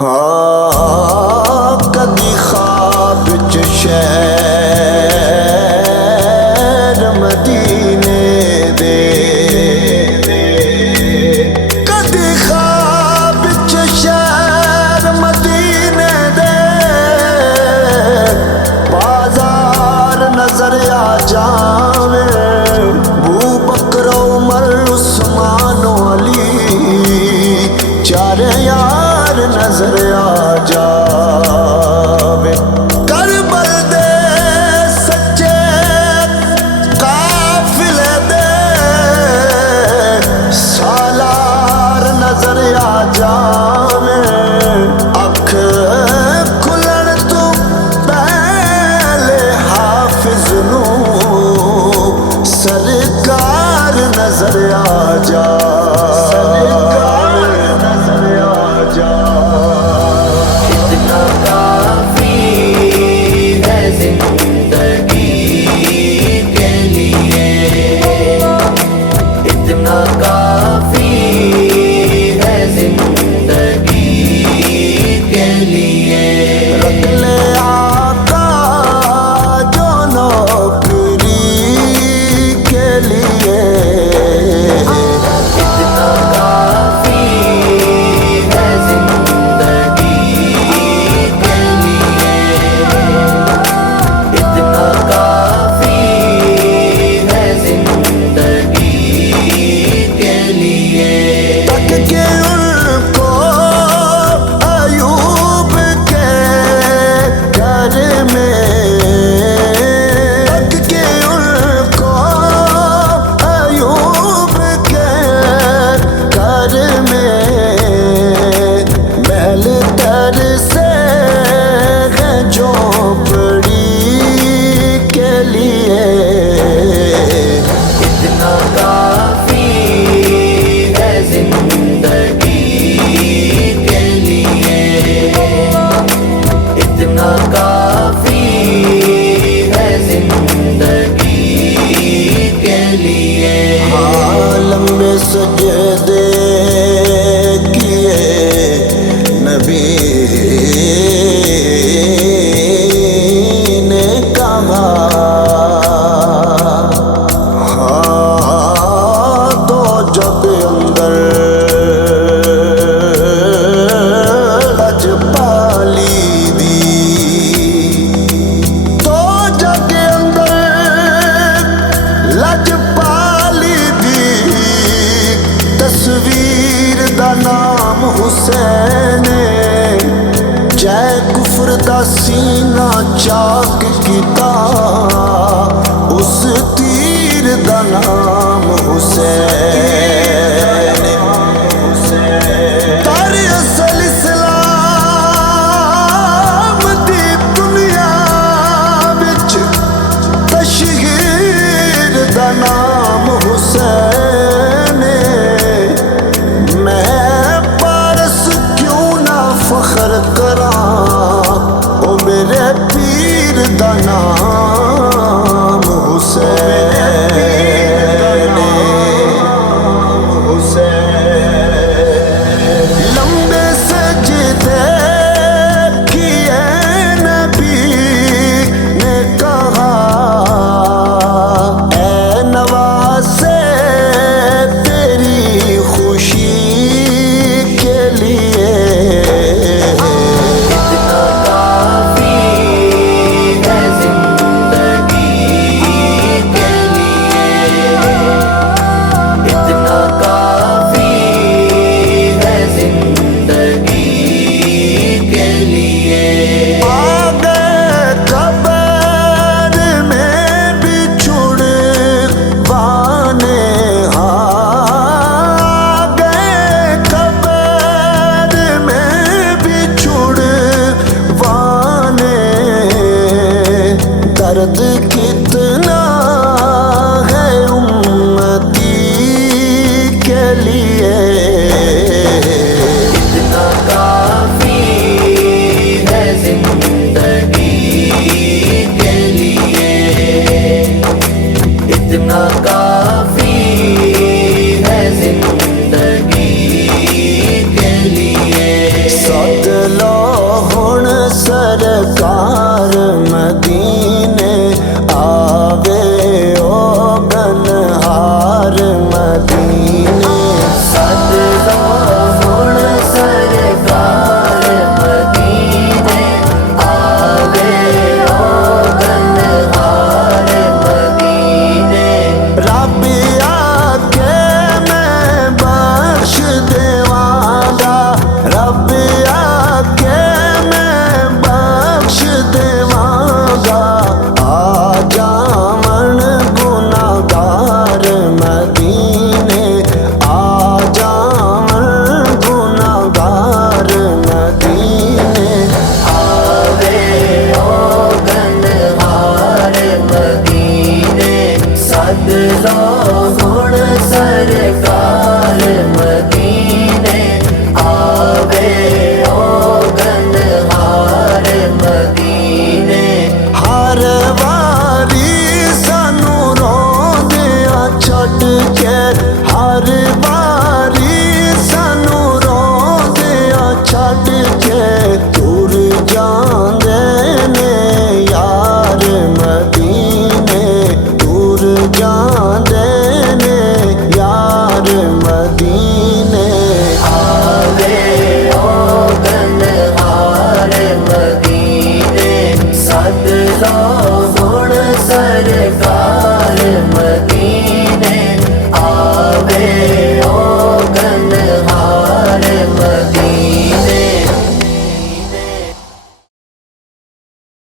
کدی خواب چ شہر مدینے دے، کدی خواب چ شہر مدینے دے، بازار نظر آ جاویں، بو بکر عمر عثمان و علی چار یار نظر آ جاوے، کربل دے سچے قافلے دے سالار نظر آ جاوے، اکھ کھلن تو پہلے حافظ نو سرکار نظر آ جاوے، اتنا کافی ہے زندگی کے لیے، اتنا کافی ہے زندگی کے لیے، رکھ لے آقا جو نوکری کے لیے، اتنا کافی ہے زندگی کے لیے، اتنا کافی ہے زندگی کے لیے، تک کے ان کو ایوب کے گھر میں، تک کے ان کو ایوب کے گھر میں، محل در سے ہے جھونپڑی کے لیے، اتنا کافی ہے زندگی کے لیے، اتنا کافی ہے زندگی کے لیے، عالم میں سجدے کیے نبی نے کہا، تو جب اندر لج پالی دی، تو جگ اندر لج پالی دی، تصویر دا نام حسین، جے کفر دا سینہ چاک کیتا اس دی